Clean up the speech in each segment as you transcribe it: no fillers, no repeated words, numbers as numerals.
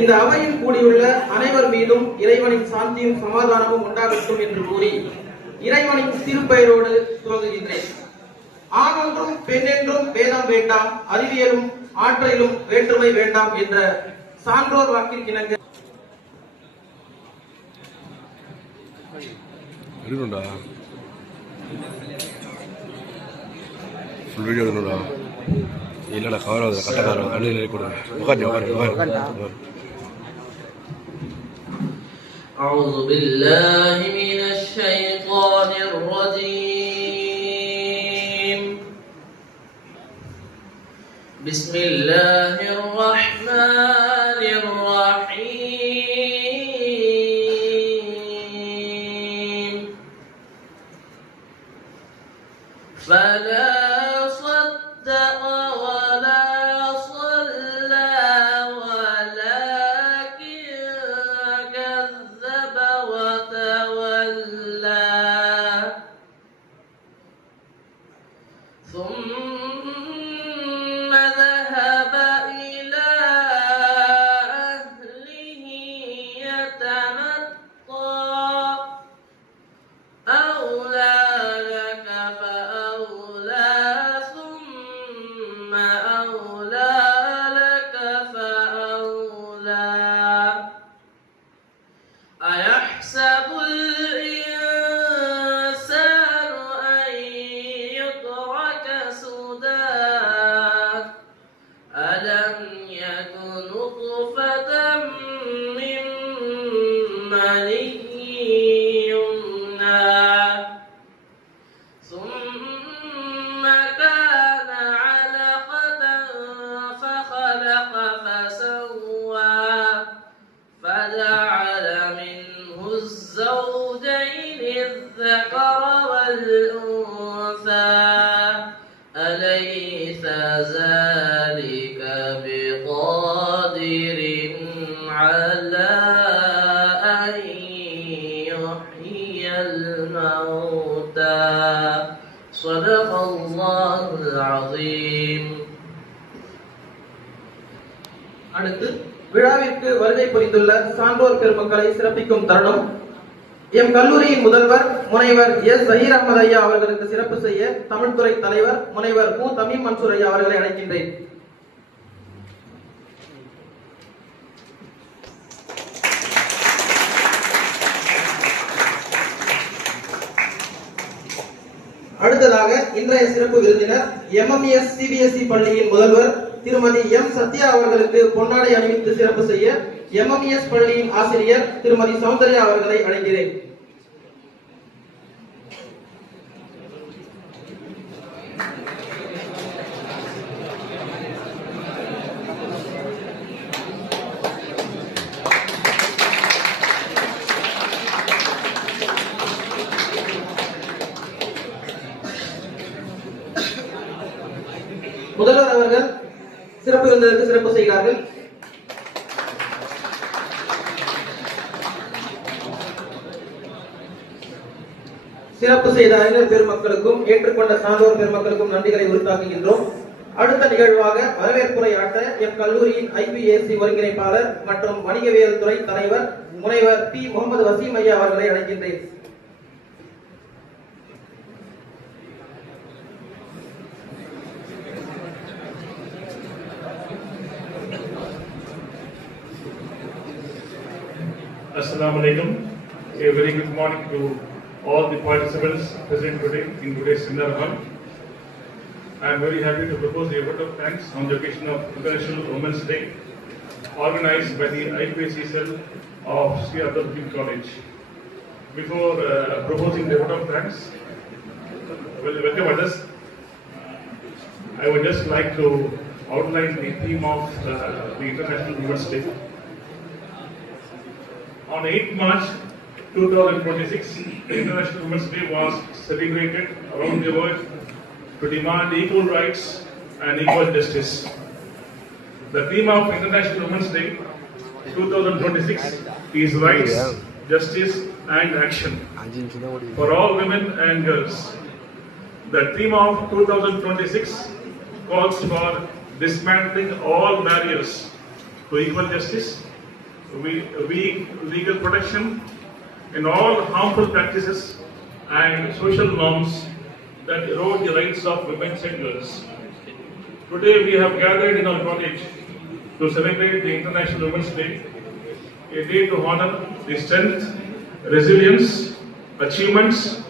இந்த அவையில் கூடியுள்ள அனைவர் மீதும் இறைவனின் சாந்தியும் சமாதானமும் உண்டாகட்டும் என்று கூறி இறைவனின் திருப்பெயரோடு துவங்குகின்றேன். ஆணொன்றும் பெண்ணென்றும் வேதம் வேண்டாம், அறிவியலும் ஆற்றலிலும் வேற்றுமை வேண்டாம் என்ற சான்றோர் வாக்கில் இணங்க இல்லடா கவராது கட்டக்காரம் அழுகலை கூட உட்காந்து أعوذ بالله من الشيطان الرجيم. بسم الله الرحمن الرحيم. فلا صدق ولا صلى ولكن كذب وتولى ثم ذهب إلى أهله يتمطى أولى لك فأولى ثم أولى لك فأولى أيحسب الإنسان أن يترك سدى ألم يك نطفة من مني يمنى ثم كان علقة فخلق فسوى فجعل منه الزوجين الذكر والأنثى أليس ذلك بقادر على أن يحيي الموتى صدق الله العظيم. அடுத்து விழாவிற்கு வருகை புரிந்துள்ள சான்றோர் பெருமக்களை சிறப்பிக்கும் தருணம். எம் கல்லூரியின் முதல்வர் முனைவர் எஸ் ஜஹீர் அஹ்மத் ஐயா அவர்களுக்கு சிறப்பு செய்ய தமிழ்துறை தலைவர் முனைவர் மு தமீம் மன்சூர் ஐயா அவர்களை அழைக்கின்றேன். அடுத்ததாக இன்றைய சிறப்பு விருந்தினர் MMS CBSE பள்ளியின் முதல்வர் திருமதி எம் சத்யா அவர்களுக்கு பொன்னாடை அணிவித்து சிறப்பு செய்ய MMS பள்ளியின் ஆசிரியர் திருமதி சௌந்தர்யா அவர்களை அழைக்கிறேன். முதல்வர் அவர்கள் சிறப்பு விருந்தினருக்கு சிறப்பு செய்கிறார்கள். சிறப்பு செய்த அறிஞர் பெருமக்களுக்கும் ஏற்றுக்கொண்ட சான்றோர் பெருமக்களுக்கும் நன்றிகளை உரித்தாக்குகின்றோம். அடுத்த நிகழ்வாக வரவேற்புரையாற்ற எம் கல்லூரியின் IPAC ஒருங்கிணைப்பாளர் மற்றும் வணிகவியல் துறை தலைவர் முனைவர் P முகமது வசீம் ஐயா அவர்களை அழைக்கின்றேன். Assalamu alaikum. A very good morning to all the participants present today in today's seminar hall. I am very happy to propose a vote of thanks on the occasion of International Women's Day, organized by the IPAC cell of Sri Abdul College. Before proposing the vote of thanks, welcome others. I would just like to outline the theme of the International Women's Day. On 8 March 2026, the International Women's Day was celebrated around the world to demand equal rights and equal justice. The theme of International Women's Day 2026 is rights, justice and action for all women and girls. The theme of 2026 calls for dismantling all barriers to equal justice weak legal protection in all harmful practices and social norms that erode the rights of women and girls. Today we have gathered in our college to celebrate the International Women's Day, a day to honor the strength, resilience, achievements,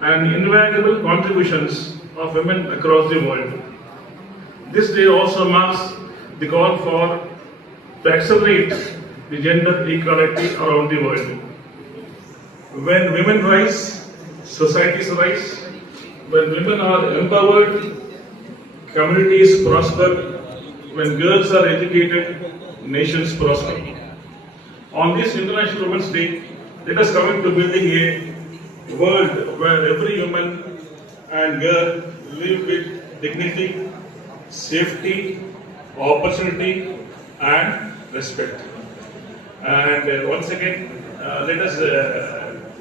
and invaluable contributions of women across the world. This day also marks the call to accelerate the gender equality around the world. When women rise, societies rise. When women are empowered, communities prosper. When girls are educated, nations prosper. On this International Women's Day, let us commit to building a world where every woman and girl live with dignity, safety, opportunity, and respect. And once again, let us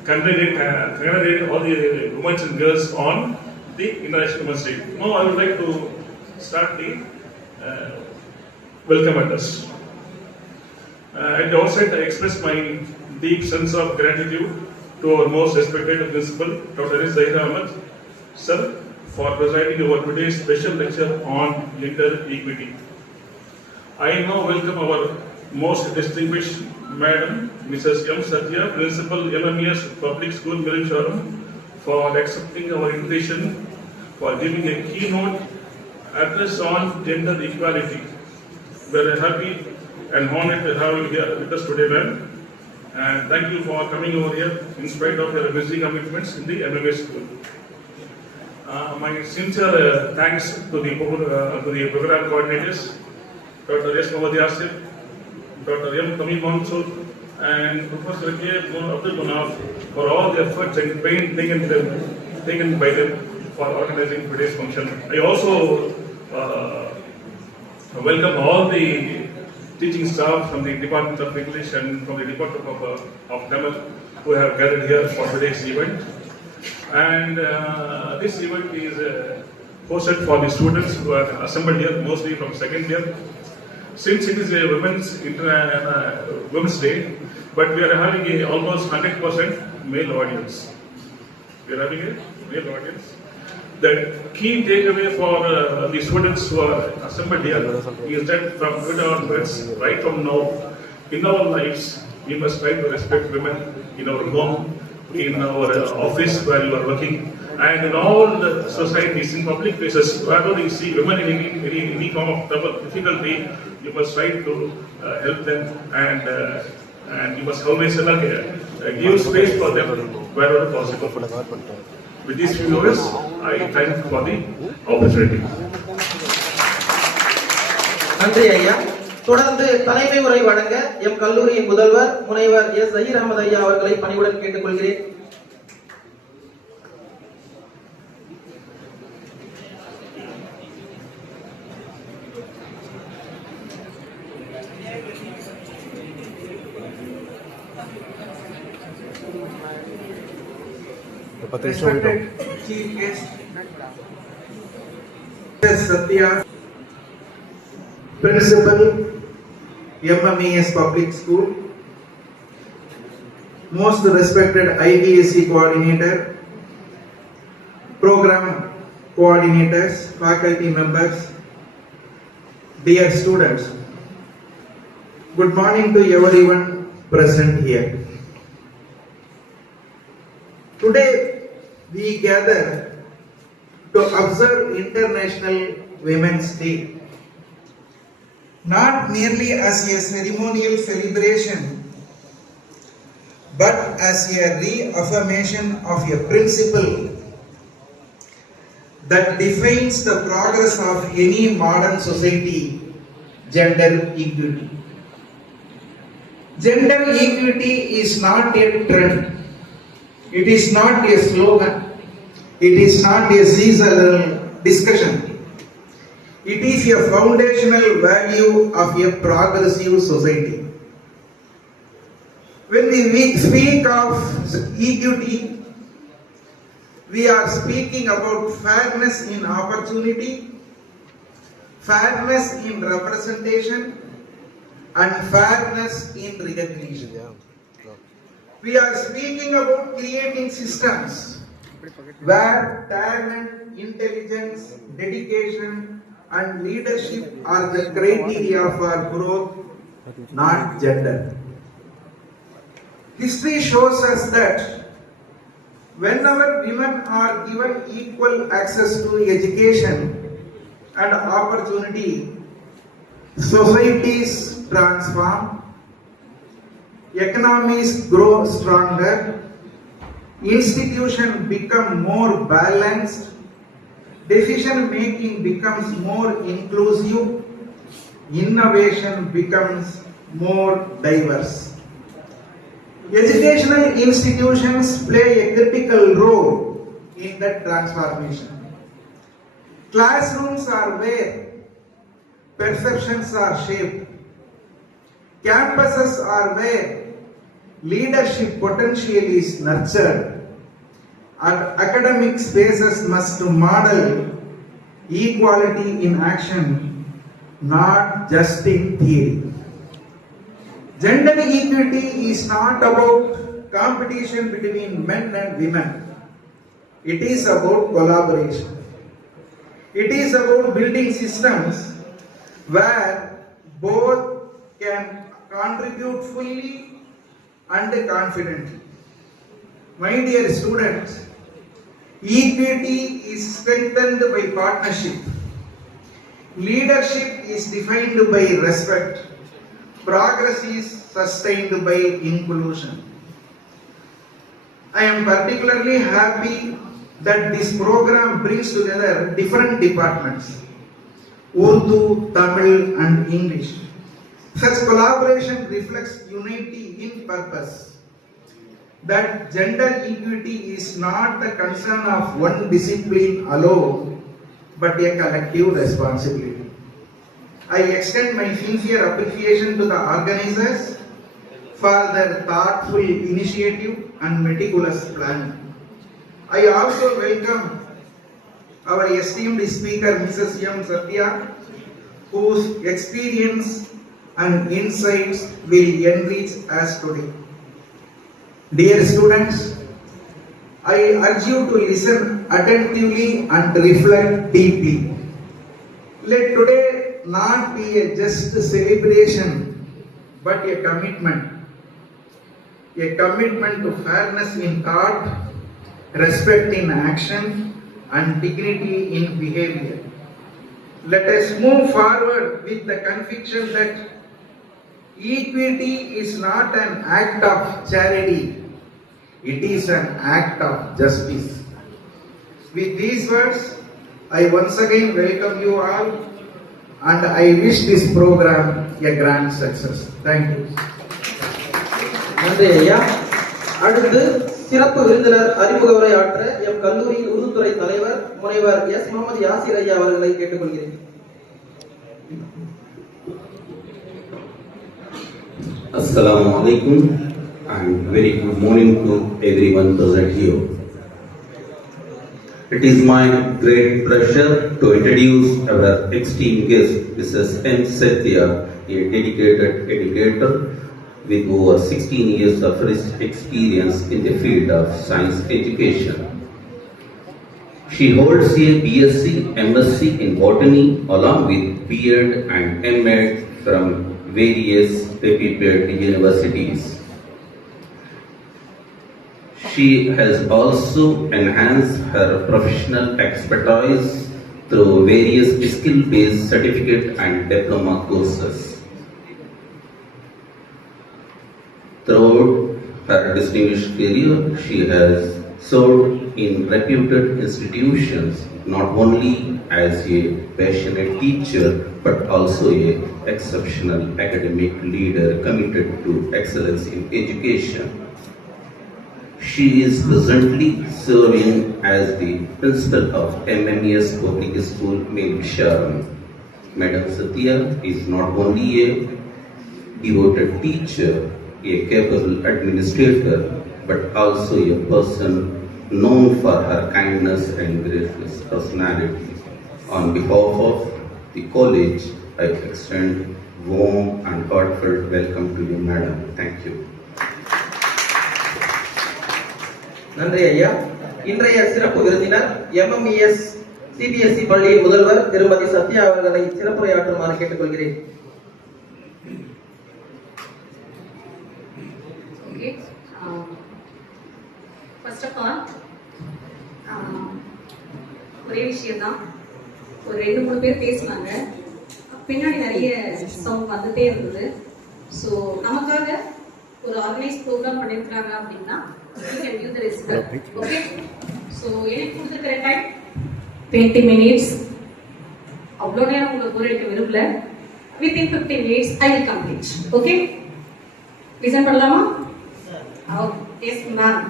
congratulate all the women and girls on the International Women's Day. Now I would like to start the welcome address. At the outset, I express my deep sense of gratitude to our most respected principal, Dr. S. Zahir Ahmed, sir, for presiding over today's special lecture on gender equity. I now welcome our most distinguished Madam, Mrs. M. Satya, Principal, MMES Public School, Mirancharam, for accepting our invitation for giving a keynote address on gender equality. We are happy and honored to have you here with us today, ma'am. And thank you for coming over here in spite of your busy commitments in the MMES school. My sincere thanks to the program coordinators, Dr. S. Mohammad Yasir, Dr. M. Tamim Mansoor, and Professor K. Abdul Manaf for all the efforts and pain taken by them for organizing today's function. I also welcome all the teaching staff from the Department of English and from the Department of Tamil who have gathered here for today's event. And this event is hosted for the students who are assembled here, mostly from second year. Since it is a Women's Day, but we are having almost 100% male audience. We are having a male audience. The key takeaway for the students who are assembled here is that from today onwards, right from now, in our lives, we must try to respect women in our home, in our office where you are working, and in all the societies, in public places, wherever you see women in any form of trouble, difficulty, you must try to help them, and you must always give space for them wherever possible. With these few words, I thank you for the opportunity. நன்றி ஐயா. தொடர்ந்து தலைமை உரை வழங்க எம் கல்லூரியின் முதல்வர் முனைவர் எஸ். ஜஹீர் அஹமது ஐயா அவர்களை பணிவுடன் கேட்டுக்கொள்கிறேன். Respected Chief Guest, S. Satya, Principal, MMES Public School, most respected IBSE Coordinator, Program Coordinators, faculty members, dear students, good morning to everyone present here. Today, we gather to observe International Women's Day, not merely as a ceremonial celebration, but as a reaffirmation of a principle that defines the progress of any modern society: gender equity. Gender equity is not a trend. It is not a slogan. It is not a seasonal discussion. It is a foundational value of a progressive society. When we speak of equity, we are speaking about fairness in opportunity, fairness in representation, and fairness in recognition. We are speaking about creating systems where talent, intelligence, dedication, and leadership are the criteria for growth, not gender. History shows us that whenever women are given equal access to education and opportunity, societies transform, economies grow stronger, institutions become more balanced, decision making becomes more inclusive, innovation becomes more diverse. Educational institutions play a critical role in that transformation. Classrooms are where perceptions are shaped. Campuses are where leadership potential is nurtured. And academic spaces must model equality in action, not just in theory. Gender equity is not about competition between men and women. It is about collaboration. It is about building systems where both can contribute fully and confidently. My dear students, equity is strengthened by partnership. Leadership is defined by respect. Progress is sustained by inclusion. I am particularly happy that this program brings together different departments, Urdu, Tamil and English. Such collaboration reflects unity in purpose. That gender equity is not the concern of one discipline alone, but a collective responsibility. I extend my sincere appreciation to the organizers for their thoughtful initiative and meticulous planning. I also welcome our esteemed speaker, Mrs. M. Satya, whose experience and insights will enrich us today. Dear students, I urge you to listen attentively and reflect deeply. Let today not be a just celebration, but a commitment. A commitment to fairness in thought, respect in action, and dignity in behavior. Let us move forward with the conviction that equity is not an act of charity, it is an act of justice. With these words, I once again welcome you all and I wish this program a grand success. Thank you. நன்றி ஐயா. அடுத்து சிறப்பு விருந்தினர் அறிமுக உரை ஆற்ற எம் கல்லூரியின் உருதுறை தலைவர் முனைவர் எஸ் முகமது யாசிர் ஐயா அவர்களை கேட்டுக்கொள்கிறேன். Assalamu alaikum and very good morning to everyone present here. It is my great pleasure to introduce our esteemed guest, Mrs. M. Satya, a dedicated educator with over 16 years of experience in the field of science education. She holds a BSc, MSc in botany along with B.Ed and M.Ed from various reputed universities. She has also enhanced her professional expertise through various skill-based certificate and diploma courses. Throughout her distinguished career, she has served in reputed institutions not only as a passionate teacher but also an exceptional academic leader committed to excellence in education. She is presently serving as the principal of MMES Public School, Sharan. Madam Satya is not only a devoted teacher, a capable administrator, but also a person known for her kindness and gracious personality. On behalf of the college, I extend warm and heartfelt welcome to you, madam. Thank you. நன்றி ஐயா. இன்றைய சிறப்பு விருந்தினர் MMES CBSE பள்ளியின் முதல்வர் திருமதி சத்யா அவர்களை சிறப்புரையாற்றுமாறு கேட்டுக்கொள்கிறேன். Okay. First of all, ஒரே விஷயம் தான், ஒரு 2-3 பேர் பேசினாங்க, பின்னாடி நிறைய சவுண்ட் வந்துட்டே இருந்தது. ஸோ நமக்காக ஒரு ஆர்கனைஸ் ப்ரோக்ராம் பண்ணியிருக்காங்க அப்படின்னா we can give the respect. Okay. So எனக்கு கொடுத்துருக்கிற டைம் 20 minutes. அவ்வளோ நேரம் உங்களுக்கு போர் அடிக்க விரும்பல. Within 15 minutes I will complete. Okay. Listen பண்ணலாமா? Yes ma'am.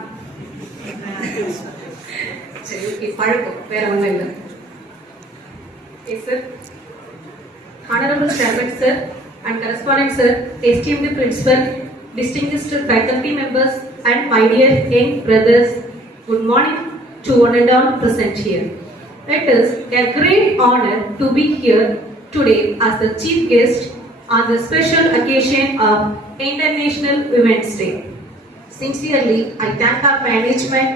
சரி, ஓகே, பழக்கம், வேற ஒன்றும் இல்லை. Yes sir. Honorable Chairman sir and correspondent sir, esteemed principal, distinguished faculty members and my dear young brothers, good morning to one and all present here. It is a great honor to be here today as the chief guest on the special occasion of International Women's Day. Sincerely, I thank our management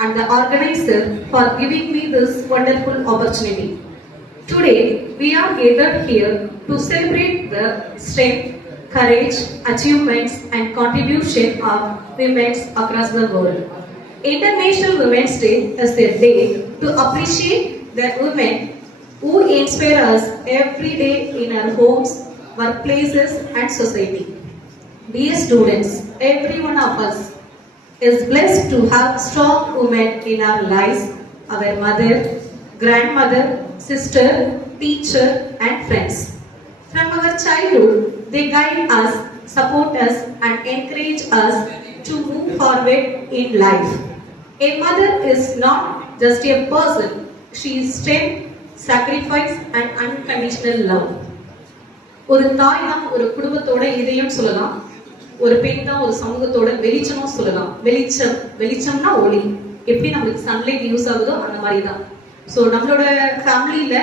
and the organizer for giving me this wonderful opportunity. Today, we are gathered here to celebrate the strength, courage, achievements and contribution of women across the world. International Women's Day is a day to appreciate the women who inspire us every day in our homes, workplaces and society. Dear students, every one of us is blessed to have strong women in our lives, our mother, grandmother, sister, teacher and friends. From our childhood, they guide us, support us and encourage us to move forward in life. A mother is not just a person, she is strength, sacrifice and unconditional love. ஒரு தாய் தான் ஒரு குடும்பத்தோட இதயம் சொல்லலாம், ஒரு பெண் தான் ஒரு சமூகத்தோட வெளிச்சமும் சொல்லலாம். வெளிச்சம்னா ஒளி, எப்படி நம்மளுக்கு சன்லைட் யூஸ் ஆகுதோ அந்த மாதிரி தான். ஸோ நம்மளோட ஃபேமிலியில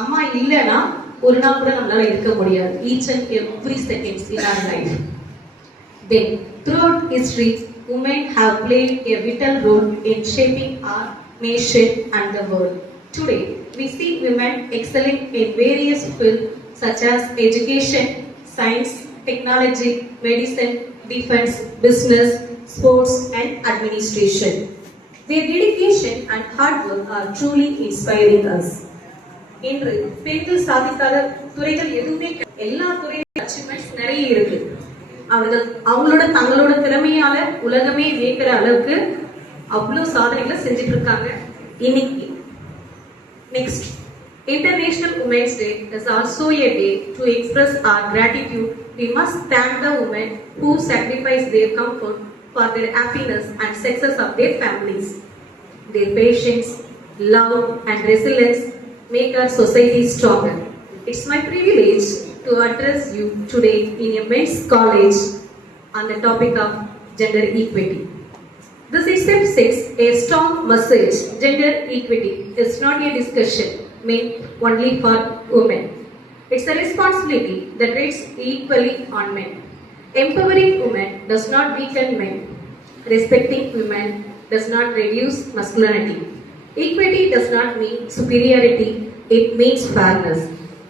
அம்மா இல்லைன்னா ஒரு நாள் கூட நம்மளால இருக்க முடியாது. Each and every seconds in R life. Then, throughout history, women have played a vital role in shaping our nation and the world. Today, we see women excelling in various fields such as education, science, technology, medicine, defense, business, sports, and administration. Their dedication and hard work are truly inspiring us. இன்று பெண்கள் சாதிக்காத துறைகள் எதுவுமே, எல்லா துறையிலும் அச்சீவ்மெண்ட்ஸ் நிறைய இருக்கு. தங்களோட திறமையால உலகமே வியக்கிற அளவுக்கு அவ்வளவு சாதனைகளை செஞ்சுட்டு இருக்காங்க. இன்னைக்கு next International Women's Day is also a day to express our gratitude. We must thank the women who sacrifice their comfort for their happiness and success of their families. Their patience, love and resilience make our society stronger. It's my privilege to address you today in a men's college on the topic of gender equity. This itself sends a strong message. Gender equity is not a discussion meant only for women. It's a responsibility that rests equally on men. Empowering women does not weaken men. Respecting women does not reduce masculinity. Equity does not mean superiority, it means fairness.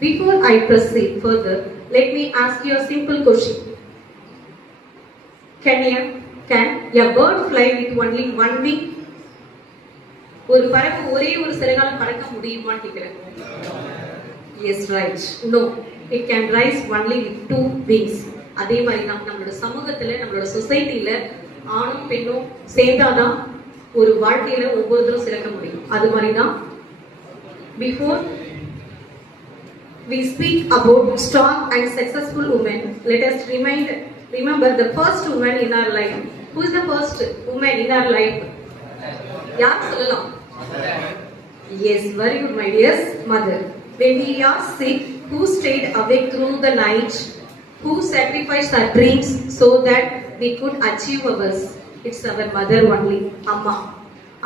Before I proceed further, let me ask you a simple question. Can a bird fly with only one wing? ஒரு பறவை ஒரே ஒரு சிறகால பறக்க முடியுமான்னு கேக்குறேன். Yes, right. No, it can rise only with 2 wings. அதே மாதிரி தான் நம்மளோட சமூகத்துல, நம்மளோட சொசைட்டில ஆணும் பெண்ணும் சேர்ந்தாதான் ஒரு வாழ்க்கையில ஒவ்வொருத்தரும் சிறக்க முடியும். அது மாதிரி தான் before we speak about strong and successful women, let us remember the first woman in our life. Who is the first woman in our life? யார் சொல்லலாம்? Yes, very good, my dear mother. When we are sick, who stayed awake through the night, who sacrificed our dreams so that we could achieve ours? It's our mother only.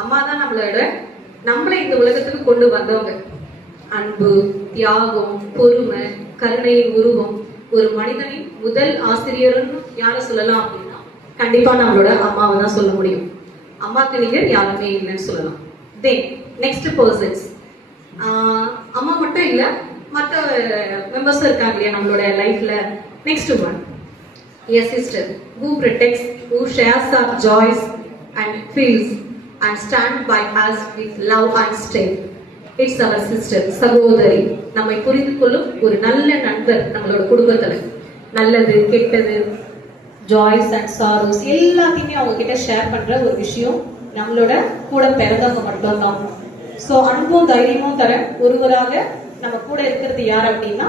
அம்மா தான் நம்மளை இந்த உலகத்துக்கு கொண்டு வந்தவங்க. அன்பு, தியாகம், பொறுமை, கருணையின் உருவம், ஒரு மனிதனின் முதல் ஆசிரியர்னு யாரை சொல்லலாம் அப்படின்னா கண்டிப்பா நம்மளோட அம்மாவை தான் சொல்ல முடியும். அம்மாக்கு நிகர் யாருமே இல்லைன்னு சொல்லலாம். தென் நெக்ஸ்ட் பர்சன்ஸ், அம்மா மட்டும் இல்ல, மற்ற மெம்பர்ஸ் இருக்காங்க இல்லையா நம்மளோட லைஃப்ல. Next one, a sister who protects, who shares our joys and feels and stand by us with love and strength. It's our sister, சகோதரி. நம்மை புரிந்து கொள்ளும் ஒரு நல்ல நண்பர் நம்மளோட குடும்பத்துல. நல்லது கெட்டது, ஜாய்ஸ் அண்ட் சாரோஸ் எல்லாத்தையுமே அவங்க கிட்ட ஷேர் பண்ற ஒரு விஷயம் நம்மளோட கூட பிறந்தவங்க மட்டும்தான். ஸோ அன்பும் தைரியமும் தர ஒருவராக நம்ம கூட இருக்கிறது யார் அப்படின்னா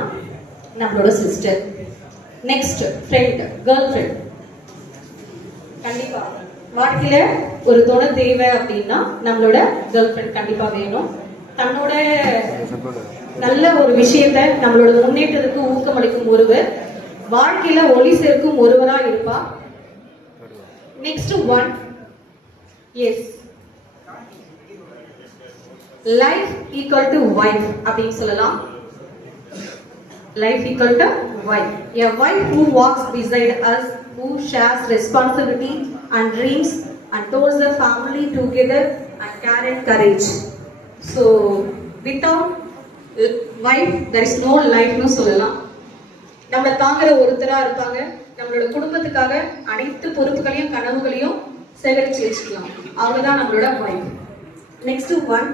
நம்மளோட sister. Next friend, girl friend. கண்டிப்பா வாழ்க்கையில ஒரு துணை தேவை அப்படின்னா நம்மளோட கேர்ள் ஃப்ரெண்ட் கண்டிப்பா வேணும். தன்னோட நல்ல ஒரு விஷயத்த நம்மளோட முன்னேற்றத்துக்கு ஊக்கமளிக்கும் ஒருவர், வாழ்க்கையில ஒளி சேர்க்கும் ஒருவரா இருப்பா. Next one, yes, life equal to wife அப்படின்னு சொல்லலாம். Life equal to wife. A wife who walks beside us, who shares responsibility and dreams and holds the family together and care and courage. So, without wife, there is no life னு சொல்லலாம். நம்மளை தாங்குற ஒருத்தரா இருப்பாங்க. நம்மளோட குடும்பத்துக்காக அனைத்து பொறுப்புகளையும் கனவுகளையும் சேகரிச்சு வச்சுக்கலாம். அவங்க தான் நம்மளோட wife. Next one,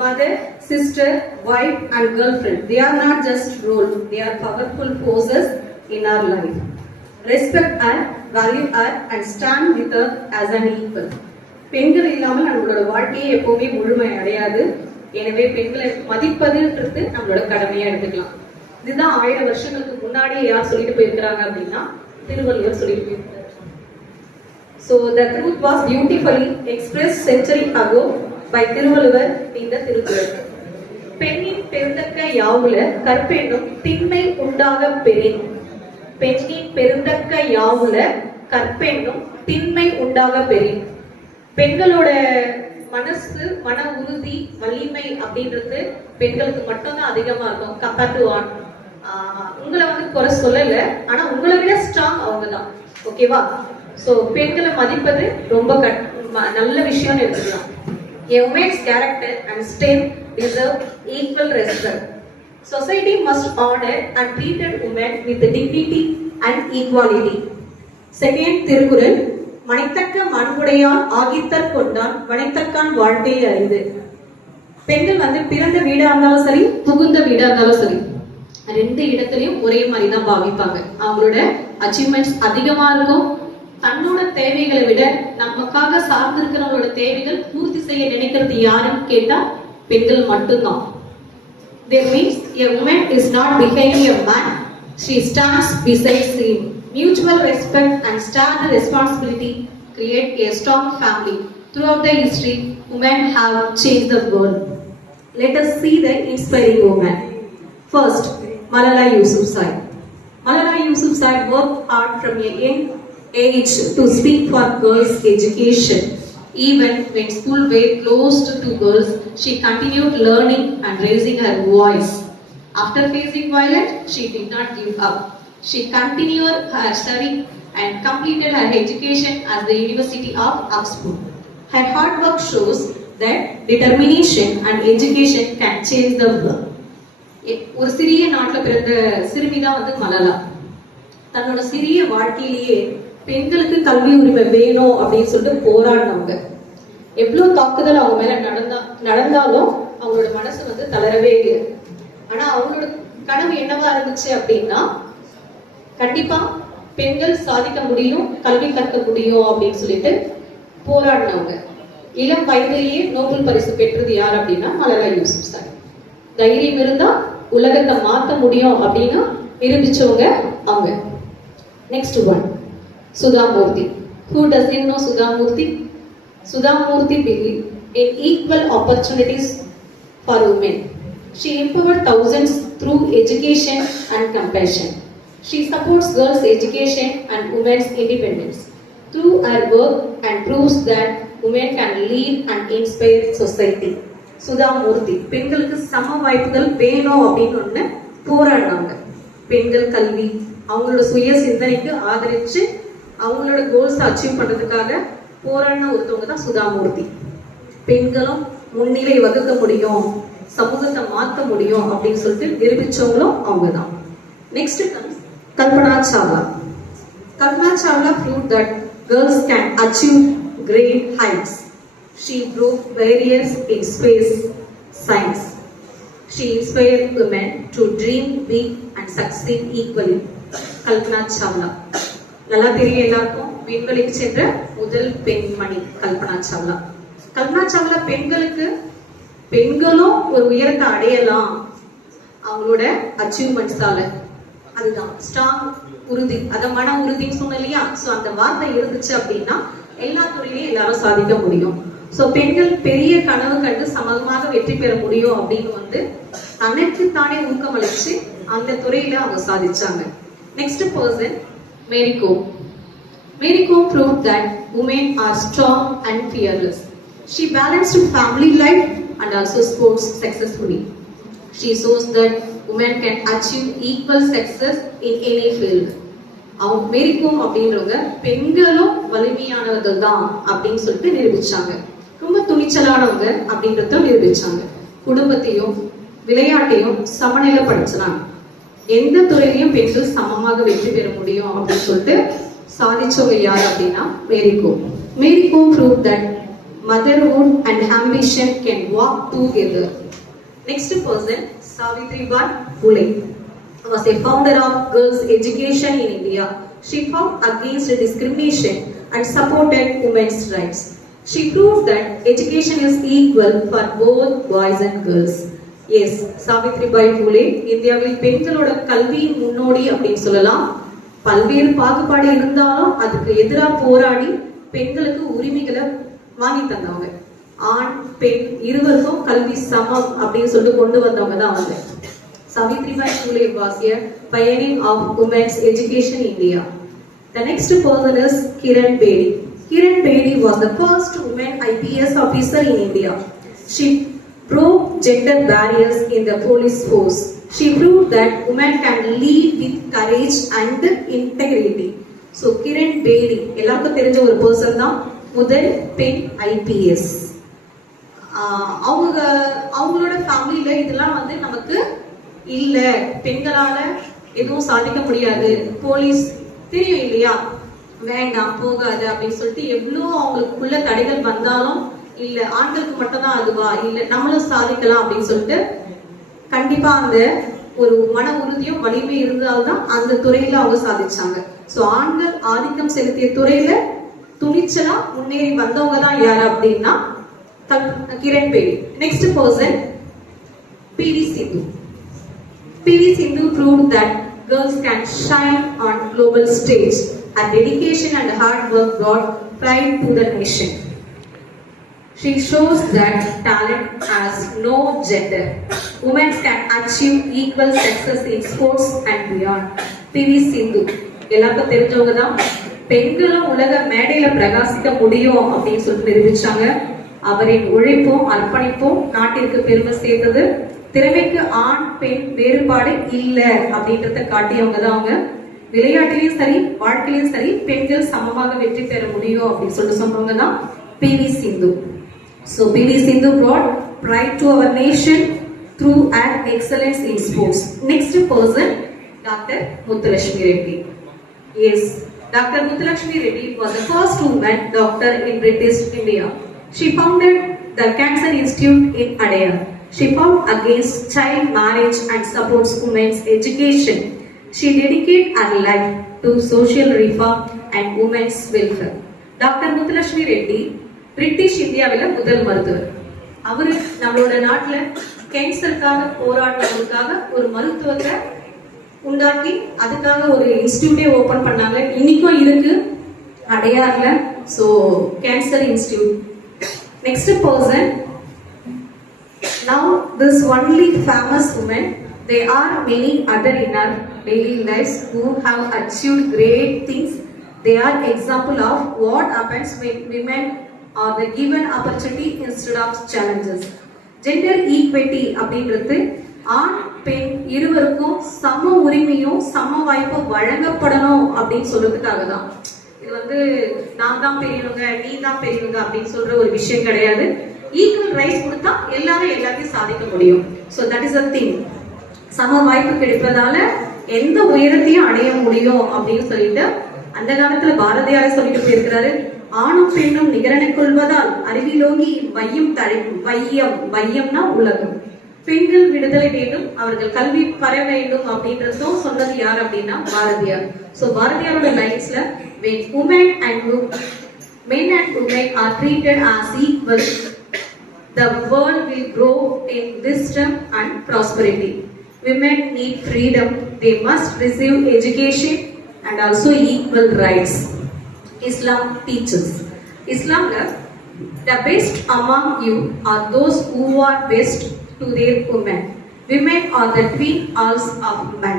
mother, sister, wife and girlfriend. They are not just roles, they are powerful forces in our life. Respect her, value her and stand with her as an equal. பெண்கள் இல்லாமல் நம்மளோட வாழ்க்கையே எப்பவுமே முழுமை அடையாது. எனவே பெண்களை மதிப்பதுன்றது நம்மளோட கடமையா எடுத்துக்கலாம். இதுதான் 1000 வருஷங்களுக்கு முன்னாடியே யார் சொல்லிட்டு போயிருக்கிறாங்க அப்படின்னா திருவள்ளுவர் சொல்லிட்டு போயிருக்காரு. So the truth was beautifully expressed century ago by Thiruvalluvar இந்த திருக்குறள். பெண்ணின் பெருந்தக்க யாவுல கற்பெண்ணும் திண்மை உண்டாக பெறின். பெண்ணின் பெருந்தக்க யாவுல கற்பெண்ணும் திண்மை உண்டாக பெறின். பெண்களோட மனசு, மன உறுதி, வலிமை அப்படின்றது பெண்களுக்கு மட்டும்தான் அதிகமா இருக்கும் கம்பேர் டு ஆண். உங்களை குறை சொல்லல, ஆனா உங்களை விட ஸ்ட்ராங் அவங்க தான். ஓகேவா? சோ பெண்களை மதிப்பது ரொம்ப நல்ல விஷயம்னு எடுத்துக்கலாம். A woman's character and strength deserve equal respect. Society must honor and treat women with dignity and equality. Second Thirukkural, மனைத்தக்க மண்புடையான் ஆகித்தற் கொண்டான் வனைத்தக்கான் வாழ்க்கை அறிந்து. பெண்கள் பிறந்த வீடா இருந்தாலும் சரி, புகுந்த வீடா இருந்தாலும் சரி, ரெண்டு இடத்துலயும் ஒரே மாதிரி தான் பாவிப்பாங்க. அவங்களோட அச்சீவ்மெண்ட்ஸ் அதிகமா இருக்கும். தன்னோட தேவைகளை விட நமக்காக சார்ந்திருக்கிறவங்களோட தேவைகள் பூர்த்தி செய்ய நினைக்கிறது யாருன்னு கேட்டா பெண்கள் மட்டும்தான். That means a woman is not behind a man, she stands beside him. Mutual respect and shared responsibility create a strong family. Throughout the history, women have changed the world. Let us see the inspiring women. First, Malala Yousafzai. Malala Yousafzai worked hard from a young age to speak for girls' education. Even when school were closed to girls, she continued learning and raising her voice. After facing violence, she did not give up. She continued her study and completed her education at the University of Oxford. Her hard work shows that determination and education can change the world. ஒரு சிறிய நாட்டில் பிறந்த சிறுமிதான் மலாலா. தன்னோட சிறிய வாழ்க்கையிலேயே பெண்களுக்கு கல்வி உரிமை வேணும் அப்படின்னு சொல்லிட்டு போராடினவங்க. எவ்வளவு தாக்குதல் அவங்க மேல நடந்தாலும் அவங்களோட மனசு தளரவே இல்லை. ஆனா அவங்களோட கனவு என்னவா இருந்துச்சு அப்படின்னா, கண்டிப்பா பெண்கள் சாதிக்க முடியும், கல்வி கற்க முடியும் அப்படின்னு சொல்லிட்டு போராடினவங்க. இளம் வயதிலேயே நோபல் பரிசு பெற்றது யார் அப்படின்னா மலாலா யூசுப்சாய். தைரியம் இருந்தா உலகத்தை மாற்ற முடியும் அப்படின்னு நிரூபிச்சவங்க அவங்க. Next one, Sudha Murthy. Who doesn't know Sudha Murthy? Sudha Murthy believed in equal opportunities for women. She empowered thousands through education and compassion. She supports girls' education and women's independence through her work and proves that women can lead and inspire society. Sudha Murthy பெண்களுக்கு சம வாய்ப்புகள் வேணும் அப்படின்னு போராடினாங்க. பெண்கள் கல்வி, அவங்களோட சுய சிந்தனைக்கு ஆதரிச்சு அவங்களோட கோல்ஸ் அச்சீவ் பண்றதுக்காக போராடின ஒருத்தவங்க தான் சுதாமூர்த்தி. பெண்களும் முன்னிலை வகுக்க முடியும், சமூகத்தை மாற்ற முடியும் அப்படின்னு சொல்லிட்டு நிரூபிச்சவங்களும் அவங்க தான். நெக்ஸ்ட் கல்பனா சாவ்லா. கல்பனா Chawla proved that girls can achieve great heights. She broke barriers in space science. She inspired women to dream big and succeed equally. Kalpana சாவ்லா நல்லா தெரியும் எல்லாருக்கும், விண்வெளிக்கு சென்ற முதல் பெண்மணி கல்பனா சாவ்லா. கல்பனா சாவ்லா பெண்களும் ஒரு உயரத்தை அடையலாம் அவங்களோட அச்சீவ்மெண்ட்ஸால, அதுதான் ஸ்ட்ராங் உறுதி, அத மன உறுதின்னு சொன்ன இல்லையா. சோ அந்த வார்த்தை இருந்துச்சு அப்படின்னா எல்லா துறையிலையும் எல்லாரும் சாதிக்க முடியும். சோ பெண்கள் பெரிய கனவு கண்டு சமமாக வெற்றி பெற முடியும் அப்படின்னு தனக்கு தானே ஊக்கமளிச்சு அந்த துறையில அவங்க சாதிச்சாங்க. Next person Mary Kom. Mary Kom proved that women are strong and fearless. She balanced family life and also sports successfully. She shows that women can achieve equal success in any field. மேரி கோம் அப்படின்றவங்க பெண்களும் வலிமையானவர்கள் தான் அப்படின்னு சொல்லிட்டு நிரூபிச்சாங்க. ரொம்ப துணிச்சலானவங்க அப்படின்றத நிரூபிச்சாங்க. குடும்பத்தையும் விளையாட்டையும் சமநிலைப்படுத்தினாங்க. எந்த துறையிலையும் பெண்கள் சமமாக வெற்றி பெற முடியும் அப்படின்னு சொல்லிட்டு சாதிச்சவங்க யார் அப்படின்னா மேரி கோம். மேரி Kom proved that motherhood and ambition can walk together. Next person, Savitribai Phule was a founder of girls' education in India. She fought against discrimination and supported women's rights. She proved that education is equal for both boys and girls. Yes, Savitribai Phule இந்தியாவில் பெண்களோட கல்வியின் முன்னோடி அப்படின்னு சொல்லலாம். பல்வேறு பாகுபாடு இருந்தாலும் அதுக்கு எதிராக போராடி பெண்களுக்கு உரிமைகளை வாங்கி தந்தவங்க. ஆண் பெண் இருவருக்கும் கல்வி சமம் அப்படின்னு சொல்லிட்டு கொண்டு வந்தவங்க தான் அவங்க. Savitribai Phule was a pioneer of women's education in India. The next person is Kiran Bedi. Kiran Bedi was the first woman IPS officer in India. She broke gender barriers in the police force. She proved that women can lead with courage and integrity. So Kiran Bedi எல்லாருக்கும் தெரிஞ்ச ஒரு பர்சன் தான் முதல் பெண் IPS. அவங்களோட ஃபேமிலியில இதெல்லாம் நமக்கு இல்ல, பெண்களால எதுவும் சாதிக்க முடியாது, போலீஸ் தெரியும் இல்லையா, வேண்டாம் போகாது அப்படின்னு சொல்லிட்டு எவ்வளோ அவங்களுக்குள்ள தடைகள் வந்தாலும் இல்ல ஆண்களுக்கு மட்டும் தான் அதுவா, இல்ல நம்மளும் சாதிக்கலாம் அப்படின்னு சொல்லிட்டு கண்டிப்பா அந்த ஒரு மன உறுதியும் வலிமை இருந்தால்தான் அந்த துறையில அவங்க சாதிச்சாங்க. சோ ஆண்கள் ஆதிக்கம் செலுத்திய துறையில துணிச்சலா முன்னேறி வந்தவங்க தான் யாரு அப்படின்னா Kiran Bedi. Next person PV Sindhu. PV Sindhu proved that girls can shine on global stage. Her dedication and hard work brought pride to the nation. She shows that talent has no gender. Women can achieve equal success in sports and beyond. PV Sindhu எல்லாருக்கும் தெரிஞ்சவங்க தான். பெண்களும் உலக மேடையில பிரகாசிக்க முடியும் அப்படின்னு சொல்லிட்டு நிரூபிச்சாங்க. அவரின் உழைப்பும் அர்ப்பணிப்பும் நாட்டிற்கு பெருமை சேர்த்தது. திறமைக்கு ஆண் பெண் வேறுபாடு இல்ல அப்படின்றத காட்டியவங்க தான் அவங்க. விளையாட்டிலையும் சரி வாழ்க்கையிலும் சரி பெண்கள் சமமாக வெற்றி பெற முடியும் அப்படின்னு சொல்லிட்டு சொன்னவங்க தான் PV Sindhu. So PV Sindhu brought pride to our nation through her excellence in sports. Next person, Dr. Muthulakshmi Reddy. Yes, Dr. Muthulakshmi Reddy was the first woman doctor in British India. She founded the Cancer Institute in Adyar. She fought against child marriage and supports women's education. She dedicated her life to social reform and women's welfare. Dr. Muthulakshmi Reddy British இந்தியாவில முதல் மருத்துவர். அவரு நம்மளோட நாட்டுல கேன்சருக்காக போராடுறவங்களுக்காக ஒரு மருத்துவத்தை உண்டாக்கி அதுக்காக ஒரு இன்ஸ்டிடியூட்டே ஓபன் பண்ணாங்க. இன்னைக்கும் இருக்கு அடையார்ல. So cancer institute. Next person, now this only famous woman, there are many other in our daily lives who have achieved great things. They are example of what happens when women are the given opportunity instead of challenges. Gender equity அப்படின்றது ஆண் பெண் இருவருக்கும் சம உரிமையும் சம வாய்ப்பும் வழங்கப்படணும் அப்படின்னு சொல்றதுக்காக தான். இது வந்து நான் தான் பெரியவங்க நீ தான் பெரியவங்க அப்படின்னு சொல்ற ஒரு விஷயம் கிடையாது. ஈக்குவல் ரைட்ஸ் கொடுத்தா எல்லாரும் எல்லாத்தையும் சாதிக்க முடியும். So that is a thing. சம வாய்ப்பு கிடைப்பதால எந்த உயரத்தையும் அடைய முடியும் அப்படின்னு சொல்லிட்டு அந்த காலத்துல பாரதியார் சொல்லிட்டு போயிருக்கிறாரு. ஆணும் பெண்ணும் நிகரனை கொள்வதால் அறிவிலோங்கி வையம் தழைக்கும். வையம்னா உலகம். பெண்கள் விடுதலை வேண்டும், அவர்கள் கல்வி பெற வேண்டும் அப்படின்றதும் சொன்னது யார் அப்படின்னா பாரதியார். சோ பாரதியாரோட லைன்ஸ்ல when men and women are treated as equal, the world will grow in wisdom and prosperity. Women need freedom, they must receive education and also equal rights. Islam teaches. Islamல the best among you are those who are best to their women. Women are the twin halves of men.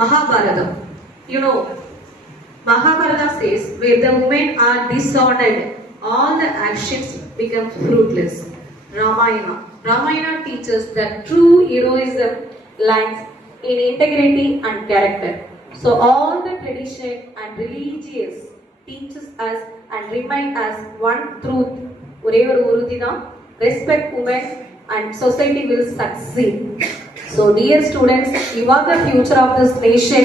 Mahabharata. You know, Mahabharata says where the women are dishonored, all the actions become fruitless. Ramayana teaches that true heroism lies in integrity and character. So all the tradition and religious teaches us and remind us one truth. ஒரே ஒரு உறுதி தான், respect women and society will succeed. So dear students, you are the future of this nation.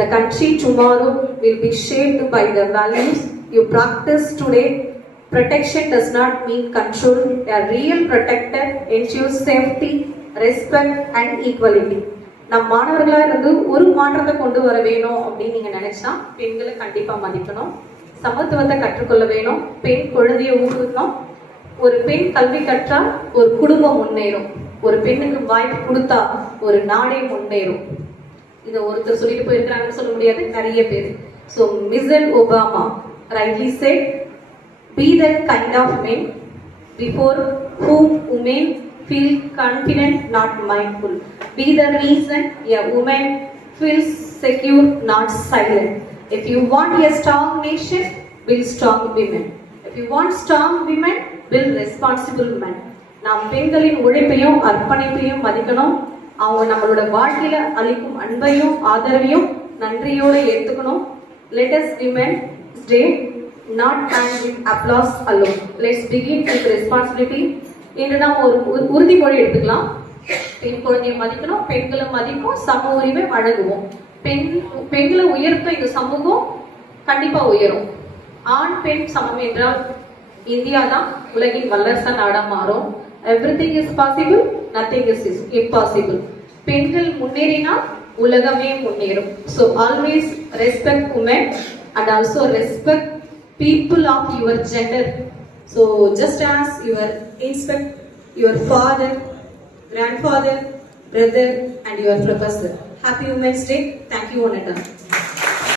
The country tomorrow will be shaped by the values you practice today. Protection does not mean control. A real protector ensures safety, respect and equality. நம் மாணவர்களா இருந்து ஒரு மாற்றத்தை கொண்டு வர வேணும் அப்படின்னு நீங்க நினைச்சா பெண்களை கண்டிப்பா மதிக்கணும், சமத்துவத்தை கற்றுக்கொள்ள வேணும், பெண் குழந்தைய ஊக்குவிக்கணும். ஒரு பெண் கல்வி கற்றால் ஒரு குடும்பம் முன்னேறும், ஒரு பெண்ணுக்கு வாய்ப்பு கொடுத்தா ஒரு நாடே முன்னேறும். இதை ஒருத்தர் சொல்லிட்டு போயிருக்கிறாங்கன்னு சொல்ல முடியாது, நிறைய பேர். So Michelle Obama rightly said, be that kind of men before whom women feel confident, not mindful. Be the reason a woman feels secure, not silent. If you want a strong nation, build strong women. If you want strong women, build responsible men. நாம் பெண்களின் உழைப்பையும் அர்ப்பணிப்பையும் மதிக்கணும். அவங்க நம்மளோட வாழ்க்கையில அளிக்கும் அன்பையும் ஆதரவையும் நன்றியோடு ஏற்றுக்கணும். Let us women stay not and with applause alone. Let's begin with responsibility. இன்று நாம் ஒரு உறுதிமொழி எடுத்துக்கலாம். பெண் குழந்தையை மதிக்கணும், பெண்களை மதிப்போம், சம உரிமை வழங்குவோம். பெண்களை உயர்த்த இந்த சமூகம் கண்டிப்பா உயரும். ஆண் பெண் சமம் என்றால் இந்தியா தான் உலகின் வல்லரச நாடா மாறும். Everything is possible, nothing is impossible. பெண்கள் முன்னேறினால் உலகமே முன்னேறும். So always respect woman and also respect people of your gender. So just as you respect your father, grandfather, brother and your professor. Happy Women's Day. Thank you, Onata.